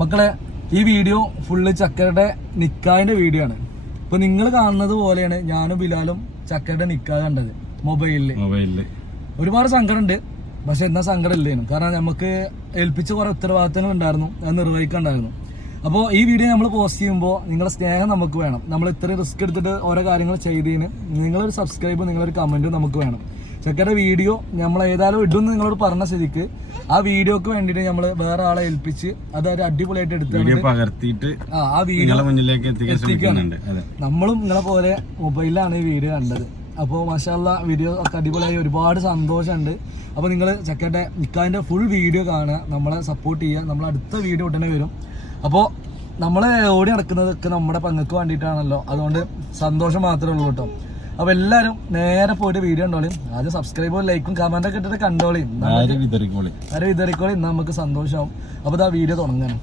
മക്കളെ, ഈ video full ചക്കയുടെ നിക്കാഹിന്റെ വീഡിയോ ആണ്. ഇപ്പൊ നിങ്ങൾ കാണുന്നത് പോലെയാണ് ഞാനും ബിലാലും ചക്കയുടെ നിക്കാഹ് കണ്ടത് മൊബൈലില്. ഒരുപാട് സങ്കടമുണ്ട്, പക്ഷെ എന്നാ സങ്കടം ഇല്ലേനും. കാരണം നമുക്ക് ഏൽപ്പിച്ച കുറെ ഉത്തരവാദിത്തങ്ങൾ ഉണ്ടായിരുന്നു, അത് നിർവഹിക്കണ്ടായിരുന്നു. അപ്പോൾ ഈ വീഡിയോ നമ്മൾ പോസ്റ്റ് ചെയ്യുമ്പോൾ നിങ്ങളുടെ സ്നേഹം നമുക്ക് വേണം. നമ്മൾ ഇത്രയും റിസ്ക് എടുത്തിട്ട് ഓരോ കാര്യങ്ങൾ ചെയ്തതിന് നിങ്ങളൊരു സബ്സ്ക്രൈബും നിങ്ങളൊരു കമന്റും നമുക്ക് വേണം. ചക്കയുടെ വീഡിയോ നമ്മൾ ഏതായാലും ഇടുമെന്ന് നിങ്ങളോട് പറഞ്ഞ സ്ഥിതിക്ക് ആ വീഡിയോക്ക് വേണ്ടിയിട്ട് നമ്മൾ വേറെ ആളെ ഏൽപ്പിച്ച് അതൊരു അടിപൊളിയായിട്ട് പകർത്തിയിട്ട് ആ വീഡിയോ മുന്നിലേക്ക് എത്തിക്കാനുണ്ട്. നമ്മളും നിങ്ങളെ പോലെ മൊബൈലിലാണ് ഈ വീഡിയോ കണ്ടത്. അപ്പോൾ മാഷാ അല്ലാഹ് വീഡിയോ ഒക്കെ അടിപൊളിയായി, ഒരുപാട് സന്തോഷമുണ്ട്. അപ്പോൾ നിങ്ങൾ ചക്കയുടെ നിക്കാഹിന്റെ ഫുൾ വീഡിയോ കാണുക, നമ്മളെ സപ്പോർട്ട് ചെയ്യുക. നമ്മൾ അടുത്ത വീഡിയോ ഉടനെ വരും. അപ്പോൾ നമ്മൾ ഓടി നടക്കുന്നതൊക്കെ നമ്മുടെ പങ്കക്ക് വേണ്ടിയിട്ടാണല്ലോ, അതുകൊണ്ട് സന്തോഷം മാത്രമേ ഉള്ളൂ കേട്ടോ. അപ്പൊ എല്ലാരും നേരെ പോയിട്ട് വീഡിയോ കണ്ടോളിയും. ആദ്യം സബ്സ്ക്രൈബും ലൈക്കും കമന്റൊക്കെ ഇട്ടിട്ട് കണ്ടോളിയും, വിതറിക്കോളി. നമുക്ക് സന്തോഷമാവും. അപ്പൊ ഇതാ വീഡിയോ തുടങ്ങാൻ.